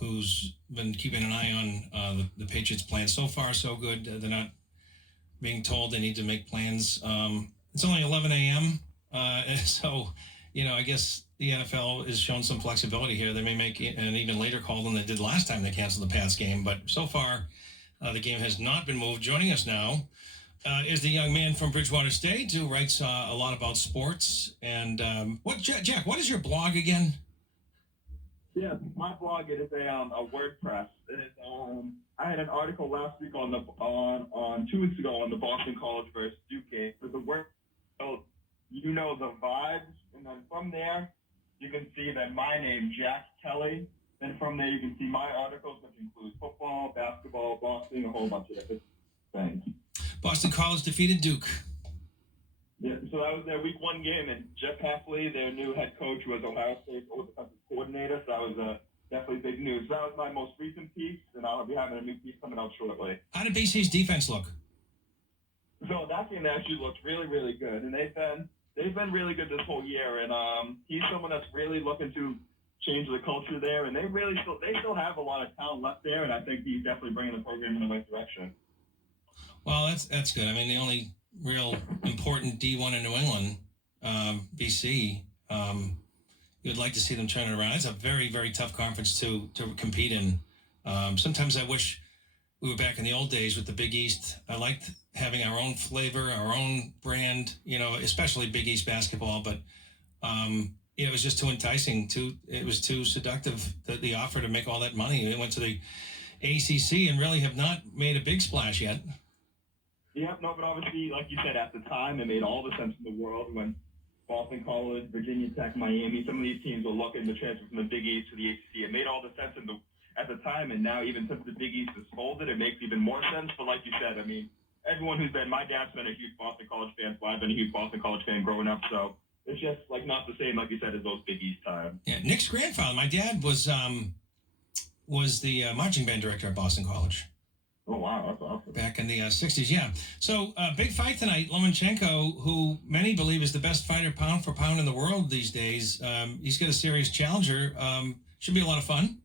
who's been keeping an eye on the Patriots' plans. So far, so good. They're not being told they need to make plans. It's only 11 a.m. So, I guess the NFL is showing some flexibility here. They may make an even later call than they did last time they canceled the Pats game. But so far, the game has not been moved. Joining us now is the young man from Bridgewater State who writes a lot about sports. And Jack, what is your blog again? Yeah, my blog it is a WordPress. It is I had an article last week on 2 weeks ago on the Boston College versus Duke game. For the word, so the vibes, and then from there you can see that my name Jack Kelly. Then from there you can see my articles, which include football, basketball, boxing, a whole bunch of different things. Boston College defeated Duke. Yeah, so that was their week one game, and Jeff Hafley, their new head coach, was Ohio State's defensive coordinator, so that was definitely big news. That was my most recent piece, and I'll be having a new piece coming out shortly. How did BC's defense look? So that game actually looked really, really good, and they've been really good this whole year, and he's someone that's really looking to change the culture there, and they still have a lot of talent left there, and I think he's definitely bringing the program in the right direction. Well, that's good. I mean, the only real important D1 in New England, BC. You'd like to see them turn it around. It's a very, very tough conference to compete in. Sometimes I wish we were back in the old days with the Big East. I liked having our own flavor, our own brand, especially Big East basketball. But, it was just too enticing. It was too seductive, the offer to make all that money. They went to the ACC and really have not made a big splash yet. Yeah, no, but obviously, like you said, at the time, it made all the sense in the world when Boston College, Virginia Tech, Miami, some of these teams were looking to transfer from the Big East to the ACC. It made all the sense at the time, and now even since the Big East is folded, it makes even more sense. But like you said, I mean, everyone my dad's been a huge Boston College fan, so I've been a huge Boston College fan growing up, so it's just not the same, like you said, as those Big East times. Yeah, Nick's grandfather, my dad was the marching band director at Boston College. Oh, wow, that's awesome. Back in the 60s, yeah. So, big fight tonight. Lomachenko, who many believe is the best fighter pound for pound in the world these days, he's got a serious challenger. Should be a lot of fun.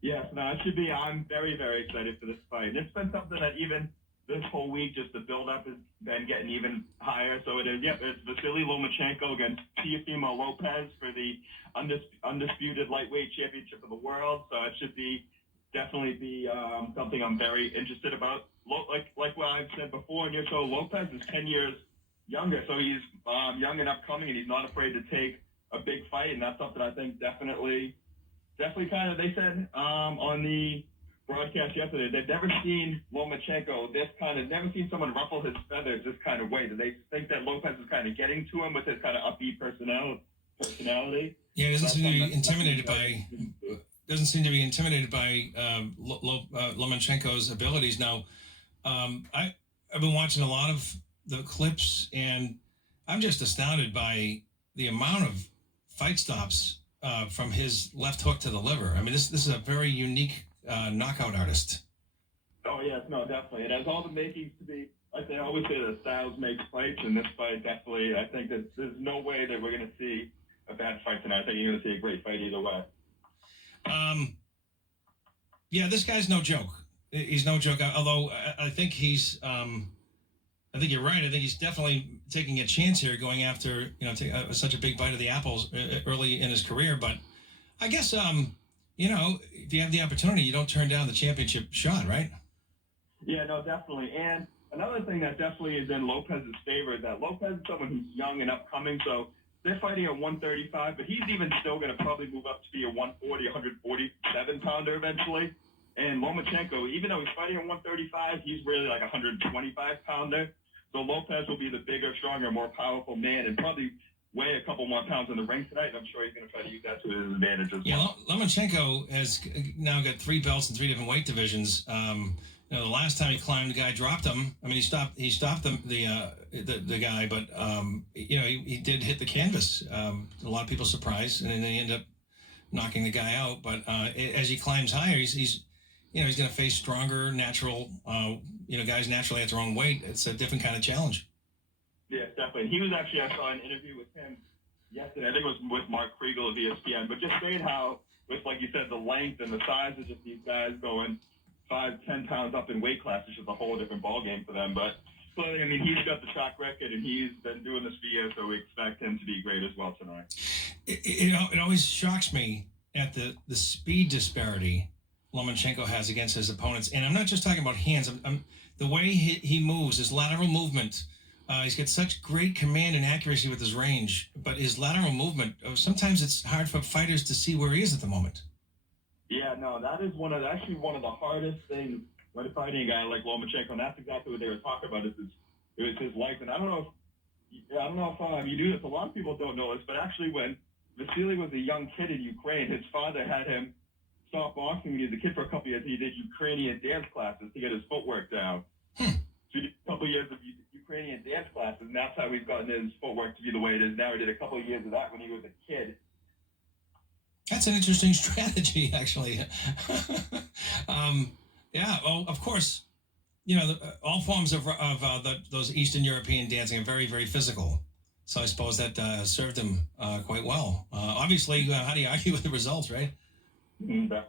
Yes, no, it should be. I'm very, very excited for this fight. It's been something that even this whole week, just the build-up has been getting even higher. So it's Vasily Lomachenko against Teofimo Lopez for the undisputed lightweight championship of the world. So it should definitely be something I'm very interested about. Like what I've said before in your show, Lopez is 10 years younger, so he's young and upcoming, and he's not afraid to take a big fight, and that's something I think definitely kind of, they said on the broadcast yesterday, they've never seen Lomachenko never seen someone ruffle his feathers this kind of way. Do they think that Lopez is kind of getting to him with his kind of upbeat personality? Yeah, he doesn't seem to be intimidated by Lomachenko's abilities. Now, I've been watching a lot of the clips, and I'm just astounded by the amount of fight stops from his left hook to the liver. I mean, this is a very unique knockout artist. Oh, yes, no, definitely. It has all the makings to be, like they always say, that styles make fights, and this fight definitely, I think that there's no way that we're going to see a bad fight tonight. I think you're going to see a great fight either way. Yeah, this guy's no joke. He's no joke. Although I think I think you're right. I think he's definitely taking a chance here, going after such a big bite of the apples early in his career. But I guess if you have the opportunity, you don't turn down the championship shot, right? Yeah, no, definitely. And another thing that definitely is in Lopez's favor is that Lopez is someone who's young and upcoming, so they're fighting at 135, but he's even still going to probably move up to be a 140, 147 pounder eventually. And Lomachenko, even though he's fighting at 135, he's really like a 125 pounder. So Lopez will be the bigger, stronger, more powerful man and probably weigh a couple more pounds in the ring tonight. And I'm sure he's going to try to use that to his advantage as well. Yeah, Lomachenko has now got 3 belts in 3 different weight divisions. The last time he climbed, the guy dropped him. I mean, he stopped the guy, but he did hit the canvas. A lot of people surprised, and then he ended up knocking the guy out. But as he climbs higher, he's going to face stronger, natural, guys naturally at their own weight. It's a different kind of challenge. Yeah, definitely. He was actually, I saw an interview with him yesterday. I think it was with Mark Kriegel of ESPN, but just saying how with, like you said, the length and the size of just these guys going 5-10 pounds up in weight class is just a whole different ball game for them. But clearly, I mean, he's got the track record and he's been doing this for years, so we expect him to be great as well tonight. It always shocks me at the speed disparity Lomachenko has against his opponents, and I'm not just talking about hands. The way he moves, his lateral movement. He's got such great command and accuracy with his range, but his lateral movement, sometimes it's hard for fighters to see where he is at the moment. Yeah, no, that is actually one of the hardest things when fighting a guy like Lomachenko, and that's exactly what they were talking about. It was his legs, and I don't know if you do this. A lot of people don't know this, but actually, when Vasily was a young kid in Ukraine, his father had him stop boxing when he was a kid for a couple of years. He did Ukrainian dance classes to get his footwork down. So he did a couple of years of Ukrainian dance classes, and that's how he's gotten his footwork to be the way it is now. He did a couple of years of that when he was a kid. That's an interesting strategy, actually. Yeah, well, of course, all forms of those Eastern European dancing are very, very physical. So I suppose that served him quite well. Obviously, how do you argue with the results, right? Definitely.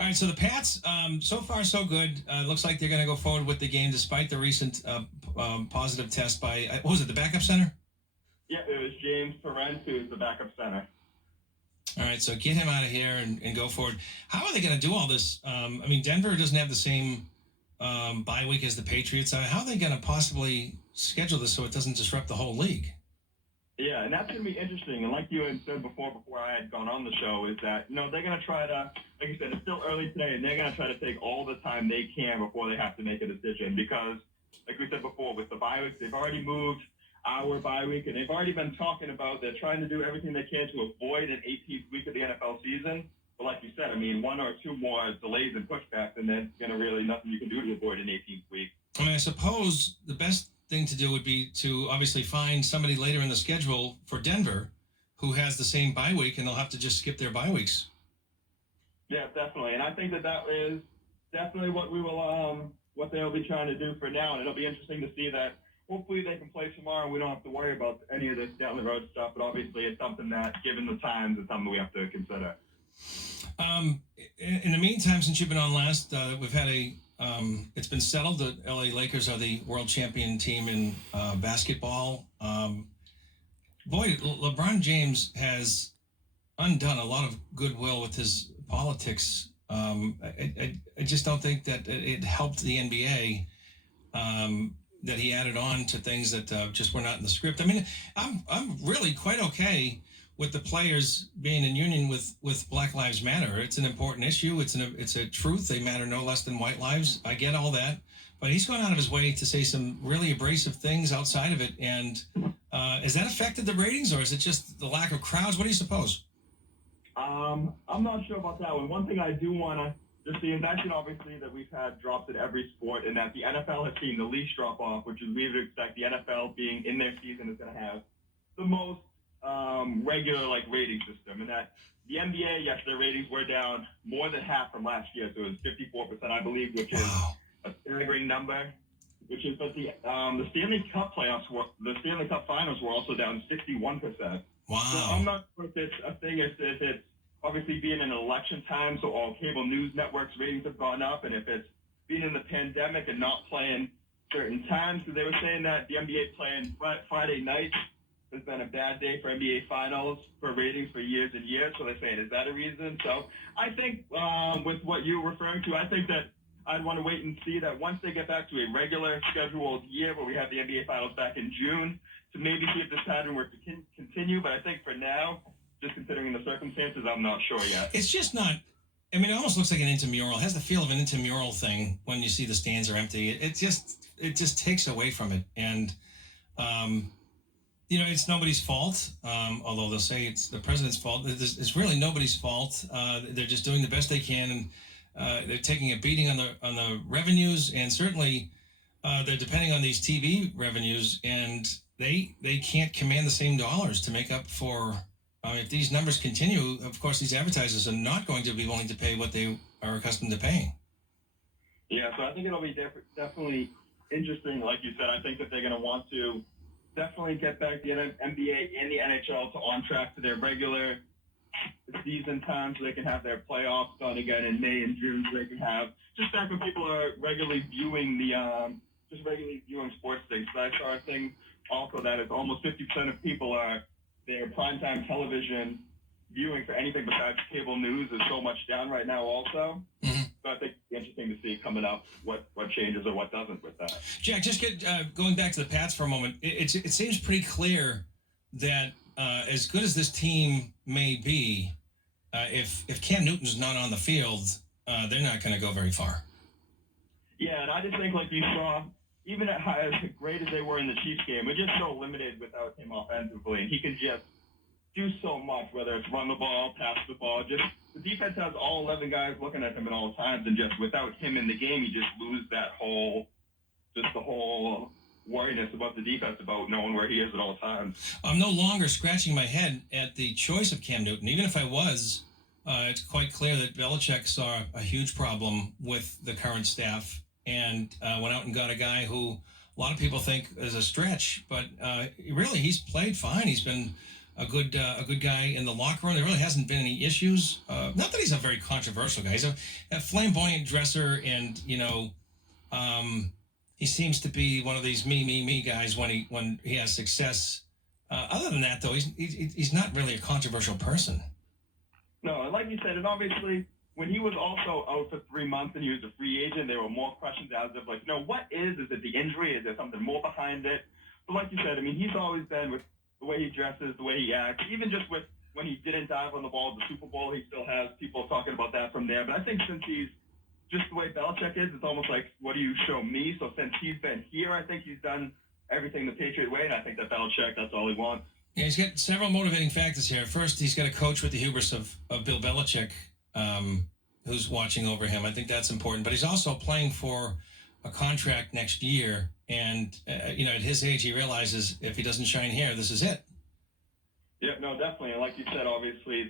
All right, so the Pats, so far so good. Looks like they're going to go forward with the game despite the recent positive test by, what was it, the backup center? Yeah, it was James Perrence, who was the backup center. All right, so get him out of here and go forward. How are they going to do all this? Denver doesn't have the same bye week as the Patriots. How are they going to possibly schedule this so it doesn't disrupt the whole league? Yeah, and that's going to be interesting. And like you had said before I had gone on the show, is that, they're going to try to, like you said, it's still early today, and they're going to try to take all the time they can before they have to make a decision. Because, like we said before, with the bye weeks, they've already moved our bye week, and they've already been talking about they're trying to do everything they can to avoid an 18th week of the NFL season. But like you said, one or two more delays and pushbacks, and then going to really nothing you can do to avoid an 18th week. I suppose the best thing to do would be to obviously find somebody later in the schedule for Denver who has the same bye week, and they'll have to just skip their bye weeks. Yeah, definitely. And I think that is definitely what we will, what they'll be trying to do for now. And it'll be interesting to see that. Hopefully they can play tomorrow and we don't have to worry about any of this down the road stuff. But obviously it's something that, given the times, it's something we have to consider. In the meantime, since you've been on last, we've had it's been settled that LA Lakers are the world champion team in basketball. LeBron James has undone a lot of goodwill with his politics. I just don't think that it helped the NBA that he added on to things that just were not in the script. I'm really quite okay with the players being in union with Black Lives Matter. It's an important issue. It's a truth. They matter no less than white lives. I get all that. But he's gone out of his way to say some really abrasive things outside of it. And has that affected the ratings, or is it just the lack of crowds? What do you suppose? I'm not sure about that one. One thing I do want to just the invention, obviously, that we've had drops in every sport, and that the NFL has seen the least drop off, which is we would expect the NFL being in their season is going to have the most regular rating system, and that the NBA, yes, their ratings were down more than half from last year, so it was 54%, I believe, which is a staggering number. Which is, but the Stanley Cup the Stanley Cup Finals were also down 61%. Wow. So I'm not sure if it's a thing. If it's obviously being in election time, so all cable news networks ratings have gone up, and if it's being in the pandemic and not playing certain times, because they were saying that the NBA playing Friday nights has been a bad day for NBA Finals for ratings for years and years. So they're saying, is that a reason? So I think with what you're referring to, I think that I'd want to wait and see that once they get back to a regular scheduled year where we have the NBA Finals back in June, to maybe see if this pattern were to continue. But I think for now, just considering the circumstances, I'm not sure yet. It's just not. It almost looks like an intramural. It has the feel of an intramural thing when you see the stands are empty. It just takes away from it. And, it's nobody's fault, although they'll say it's the president's fault. It's really nobody's fault. They're just doing the best they can, and they're taking a beating on the revenues, and certainly they're depending on these TV revenues, and they can't command the same dollars to make up for. If these numbers continue, of course, these advertisers are not going to be willing to pay what they are accustomed to paying. Yeah, so I think it'll be definitely interesting. Like you said, I think that they're going to want to definitely get back the NBA and the NHL on track to their regular the season time so they can have their playoffs done again in May and June so they can have just back when people are regularly viewing sports things. So I saw a thing also that is almost 50% of people are their primetime television viewing for anything besides cable news is so much down right now also. Mm-hmm. So I think it's interesting to see coming up what changes or what doesn't with that. Jack, just going back to the Pats for a moment, it seems pretty clear that as good as this team may be, if Cam Newton's not on the field, they're not going to go very far. Yeah, and I just think like you saw, even as great as they were in the Chiefs game, we're just so limited without him offensively, and he can just do so much, whether it's run the ball, pass the ball. Just the defense has all 11 guys looking at him at all times, and just without him in the game, you just lose the whole worriness about the defense about knowing where he is at all times. I'm no longer scratching my head at the choice of Cam Newton. Even if I was, it's quite clear that Belichick saw a huge problem with the current staff and went out and got a guy who a lot of people think is a stretch, but really he's played fine. He's been a good guy in the locker room. There really hasn't been any issues. Not that he's a very controversial guy. He's a flamboyant dresser, and he seems to be one of these me guys when he has success. Other than that, though, he's not really a controversial person. No, and like you said, and obviously when he was also out for 3 months and he was a free agent, there were more questions as of like, what is it the injury? Is there something more behind it? But like you said, I mean, he's always been with the way he dresses, the way he acts, even just with when he didn't dive on the ball at the Super Bowl, he still has people talking about that from there. But I think since he's just the way Belichick is, it's almost like, what do you show me? So since he's been here, I think he's done everything the Patriot way, and I think that Belichick, that's all he wants. Yeah, he's got several motivating factors here. First, he's got a coach with the hubris of Bill Belichick, who's watching over him. I think that's important. But he's also playing for a contract next year, and at his age, he realizes if he doesn't shine here, this is it. Yeah, no, definitely. And like you said, obviously,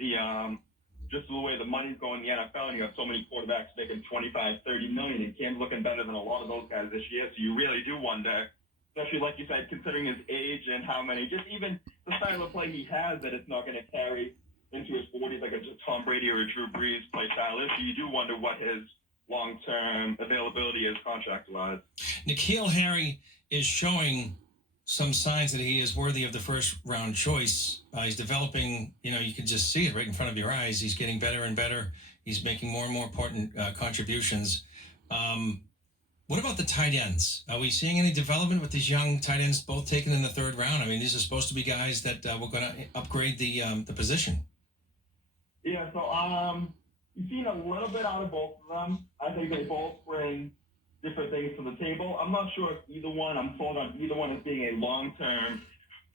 just the way the money's going in the NFL, and you have so many quarterbacks making $25, $30 million, and Cam's looking better than a lot of those guys this year. So you really do wonder, especially like you said, considering his age and how many, just even the style of play he has, that it's not going to carry into his 40s like a Tom Brady or a Drew Brees play style is. So you do wonder what his long-term availability is contract-wise. N'Keal Harry is showing some signs that he is worthy of the first-round choice. He's developing, you can just see it right in front of your eyes. He's getting better and better. He's making more and more important contributions. What about the tight ends? Are we seeing any development with these young tight ends, both taken in the third round? I mean, these are supposed to be guys that we're going to upgrade the position. Yeah, so you've seen a little bit out of both of them. I think they both bring different things to the table. I'm not sure if I'm sold on either one as being a long-term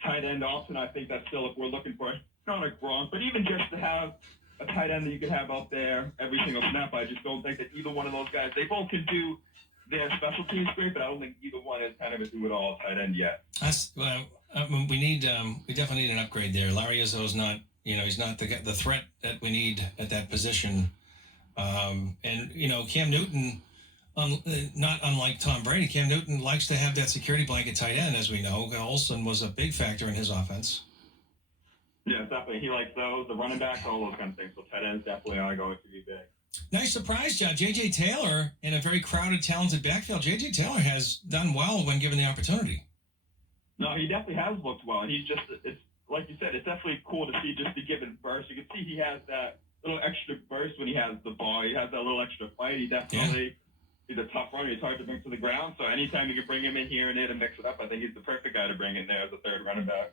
tight end option. I think that's still, if we're looking for, not a Gronk, but even just to have a tight end that you can have out there every single snap, I just don't think that either one of those guys, they both can do their special teams great, but I don't think either one is kind of a do-it-all tight end yet. We definitely need an upgrade there. Larry Izzo's not, he's not the threat that we need at that position. And Cam Newton, not unlike Tom Brady, Cam Newton likes to have that security blanket tight end, as we know. Olsen was a big factor in his offense. Yeah, definitely. He likes those, the running backs, all those kind of things. So tight ends definitely are going to be big. Nice surprise, John. J.J. Taylor, in a very crowded, talented backfield. J.J. Taylor has done well when given the opportunity. No, he definitely has looked well. He's just, it's like you said, it's definitely cool to see just the given burst. You can see he has that little extra burst when he has the ball. He has that little extra fight. He definitely, he's a tough runner. He's hard to bring to the ground. So anytime you can bring him in here and there to mix it up, I think he's the perfect guy to bring in there as a third running back.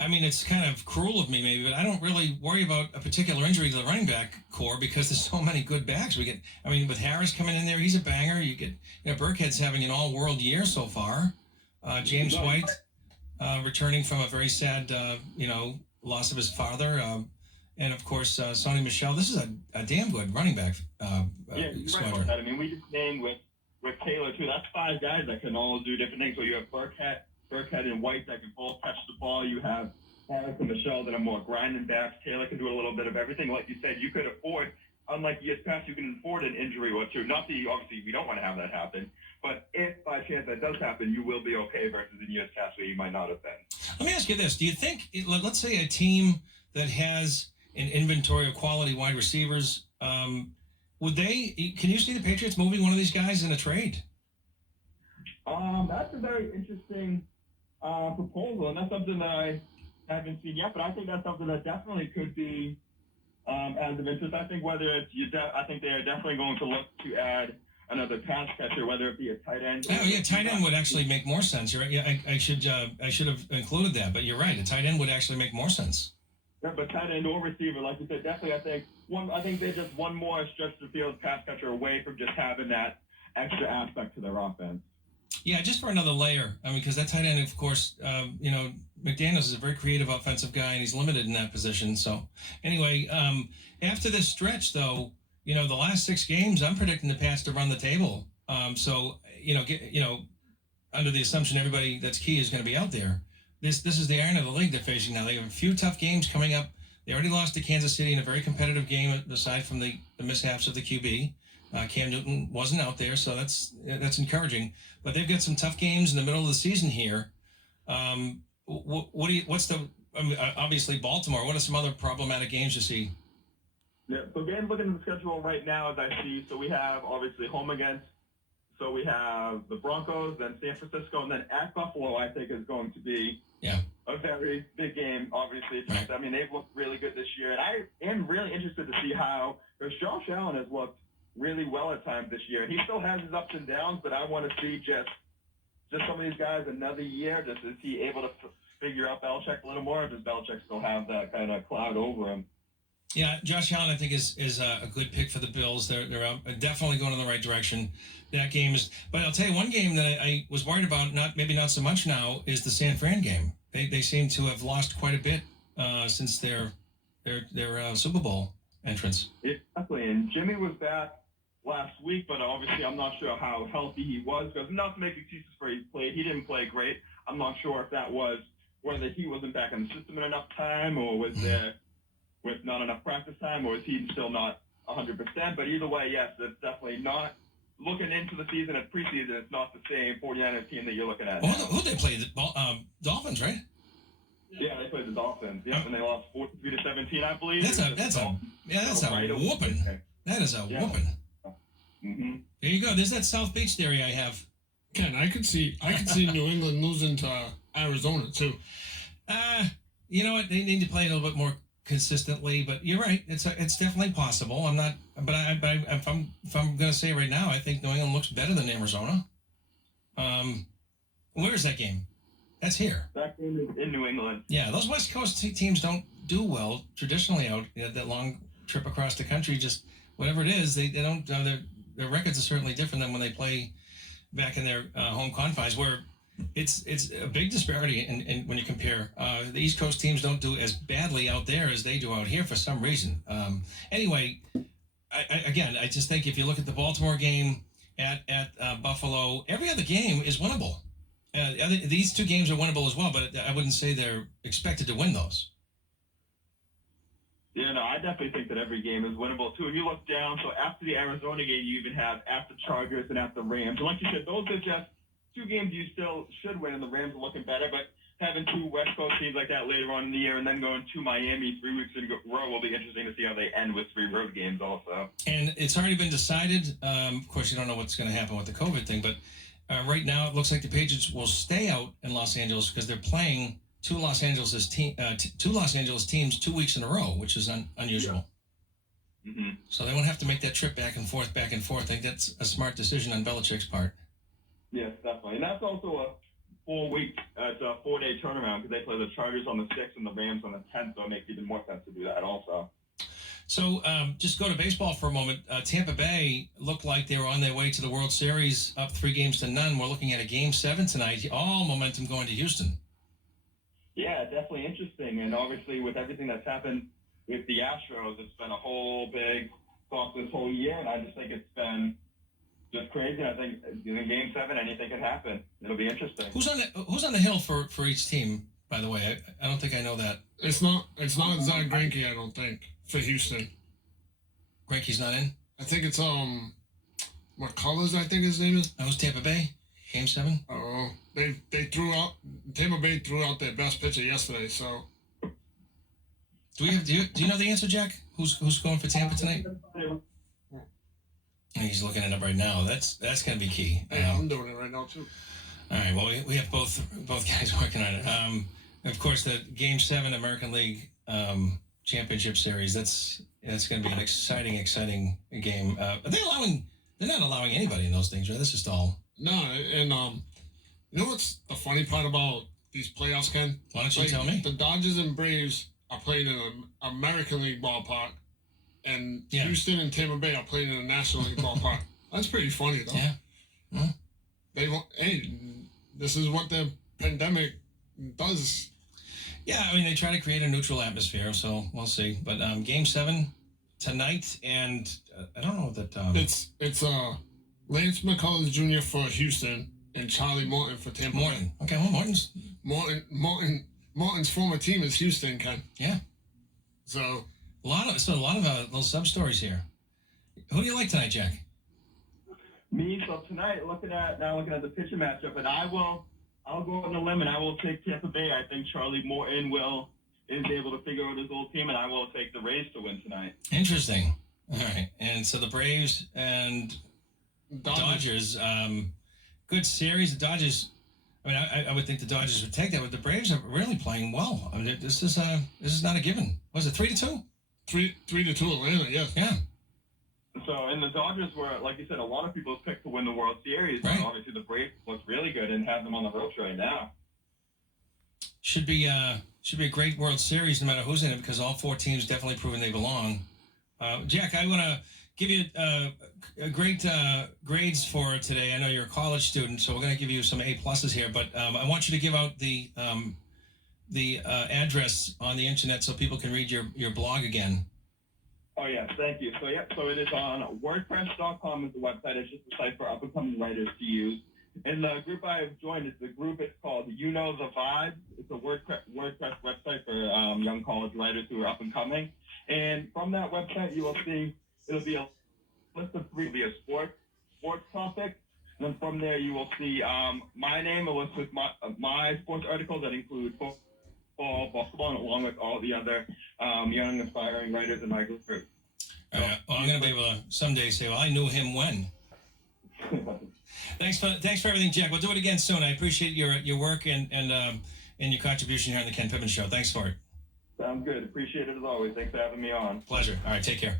I mean, it's kind of cruel of me maybe, but I don't really worry about a particular injury to the running back core because there's so many good backs. With Harris coming in there, he's a banger. You get, Burkhead's having an all-world year so far. James White returning from a very sad, loss of his father. And, of course, Sonny Michel. This is a damn good running back squadron. Right. I mean, we just named with Taylor, too. That's 5 guys that can all do different things. So you have Burkhead and White that can both catch the ball. You have Harris and Michel that are more grinding backs. Taylor can do a little bit of everything. Like you said, you could afford, unlike years past, you can afford an injury or two. Not that obviously we don't want to have that happen, but if by chance that does happen, you will be okay versus in years past where you might not have been. Let me ask you this. Do you think, let's say a team that has an inventory of quality wide receivers. Would they? Can you see the Patriots moving one of these guys in a trade? That's a very interesting proposal, and that's something that I haven't seen yet. But I think that's something that definitely could be as of interest. I think whether it's I think they are definitely going to look to add another pass catcher, whether it be a tight end. Oh yeah, tight end would actually make more sense. You're right. Yeah, I should have included that, but you're right. A tight end would actually make more sense. Yeah, but tight end or receiver, like you said, definitely. I think they're just one more stretch the field pass catcher away from just having that extra aspect to their offense. Yeah, just for another layer. I mean, because that tight end, of course, McDaniels is a very creative offensive guy, and he's limited in that position. So, anyway, after this stretch, though, the last 6 games, I'm predicting the Pats to run the table. Under the assumption everybody that's key is going to be out there. This is the iron of the league they're facing now. They have a few tough games coming up. They already lost to Kansas City in a very competitive game, aside from the mishaps of the QB. Cam Newton wasn't out there, so that's encouraging. But they've got some tough games in the middle of the season here. Obviously Baltimore. What are some other problematic games you see? Yeah, so again, looking at the schedule right now, as I see, so we have obviously home against. So we have the Broncos, then San Francisco, and then at Buffalo, I think is going to be a very big game, obviously. Right. I mean, they've looked really good this year, and I am really interested to see how, because Josh Allen has looked really well at times this year, and he still has his ups and downs, but I want to see just some of these guys another year. Just is he able to figure out Belichick a little more, or does Belichick still have that kind of cloud over him? Yeah, Josh Allen, I think, is a good pick for the Bills. They're definitely going in the right direction. That game is, but I'll tell you one game that I was worried about, maybe not so much now, is the San Fran game. They seem to have lost quite a bit since their Super Bowl entrance. Exactly, and Jimmy was back last week, but obviously I'm not sure how healthy he was, because not to make excuses for he played, he didn't play great. I'm not sure if that was whether he wasn't back in the system in enough time, or was there with not enough practice time, or is he still not 100%? But either way, yes, it's definitely not. Looking into the season at preseason, it's not the same 49ers team that you're looking at. Who they play? The Dolphins, right? Yeah, they played the Dolphins. Yeah, and they lost 43-17, I believe. That's a whooping. That is a whooping. Mm-hmm. There you go. There's that South Beach theory I have. Ken, I could see New England losing to Arizona too. You know what? They need to play a little bit more consistently, but you're right. It's definitely possible. I'm not, but if I'm going to say right now, I think New England looks better than Arizona. Where is that game? That's here. That game is in New England. Yeah, those West Coast teams don't do well traditionally out that long trip across the country. Just whatever it is, they don't. Their records are certainly different than when they play back in their home confines, where it's a big disparity in when you compare. The East Coast teams don't do as badly out there as they do out here for some reason. Anyway, I just think if you look at the Baltimore game at Buffalo, every other game is winnable. These 2 games are winnable as well, but I wouldn't say they're expected to win those. Yeah, no, I definitely think that every game is winnable, too. And you look down, so after the Arizona game, you even have at the Chargers and at the Rams. And like you said, those are just 2 games you still should win, and the Rams are looking better. But having 2 West Coast teams like that later on in the year and then going to Miami 3 weeks in a row will be interesting to see how they end with 3 road games also. And it's already been decided. Of course, you don't know what's going to happen with the COVID thing, but right now it looks like the Patriots will stay out in Los Angeles because they're playing 2 Los Angeles teams 2 weeks in a row, which is unusual. Yeah. Mm-hmm. So they won't have to make that trip back and forth. I think that's a smart decision on Belichick's part. Yes, definitely. And that's also a 4-day turnaround because they play the Chargers on the 6th and the Rams on the 10th, so it makes even more sense to do that also. So just go to baseball for a moment. Tampa Bay looked like they were on their way to the World Series, up 3-0. We're looking at a Game 7 tonight. All momentum going to Houston. Yeah, definitely interesting. And obviously with everything that's happened with the Astros, it's been a whole big talk this whole year, and I just think it's been just crazy. I think in Game 7, anything can happen. It'll be interesting. Who's on the hill for each team, by the way? I don't think I know that. It's not Zach Greinke, I don't think, for Houston. Greinke's not in? I think it's McCullers, I think his name is. That was Tampa Bay, Game 7? Oh, Tampa Bay threw out their best pitcher yesterday, so. Do you know the answer, Jack? Who's going for Tampa tonight? He's looking it up right now. That's going to be key. Hey, I'm doing it right now too. All right. Well, we have both guys working on it. Of course, the Game 7 American League Championship Series. That's going to be an exciting game. Are they allowing? They're not allowing anybody in those things, right? That's just all. No, and you know what's the funny part about these playoffs, Ken? Why don't you tell me? The Dodgers and Braves are playing in an American League ballpark, and Yeah. Houston and Tampa Bay are playing in a National League ballpark. That's pretty funny, though. Yeah. Well, They want. Hey, this is what the pandemic does. yeah. I mean, they try to create a neutral atmosphere, so we'll see. But Game 7 tonight, and I don't know that. It's Lance McCullers Jr. for Houston and Charlie Morton for Tampa Bay. Morton. Okay. Well, Morton's. Morton's former team is Houston, Ken. Yeah. So A lot of little sub stories here. Who do you like tonight, Jack? Me, so tonight, looking at the pitching matchup, and I'll go on the limb and I will take Tampa Bay. I think Charlie Morton is able to figure out his whole team, and I will take the Rays to win tonight. Interesting. All right. And so the Braves and Dodgers, good series. The Dodgers, I mean, I would think the Dodgers would take that, but the Braves are really playing well. I mean, this is not a given. Was it 3-2? 3-2 Atlanta, yeah. Yeah. So, and the Dodgers were, like you said, a lot of people's pick to win the World Series. Right. And obviously, the Braves look really good and have them on the ropes right now. Should be a great World Series no matter who's in it, because all four teams definitely proven they belong. Jack, I want to give you a great grades for today. I know you're a college student, so we're going to give you some A pluses here. But I want you to give out the address on the internet so people can read your blog again. Oh, yes, thank you. So, so it is on WordPress.com is the website. It's just a site for up-and-coming writers to use. And the group I have joined is it's called You Know the Vibes. It's a WordPress website for young college writers who are up-and-coming. And from that website, you will see it'll be a list of three. It'll be a sports topic. And then from there, you will see my name, a list with my sports articles that include football, basketball, and along with all the other young aspiring writers in my group. Well, I'm going to be able to someday say, well, I knew him when. Thanks for everything, Jack. We'll do it again soon. I appreciate your work and your contribution here on the Ken Pippen Show. Thanks for it. Sounds good. Appreciate it as always. Thanks for having me on. Pleasure. All right, take care.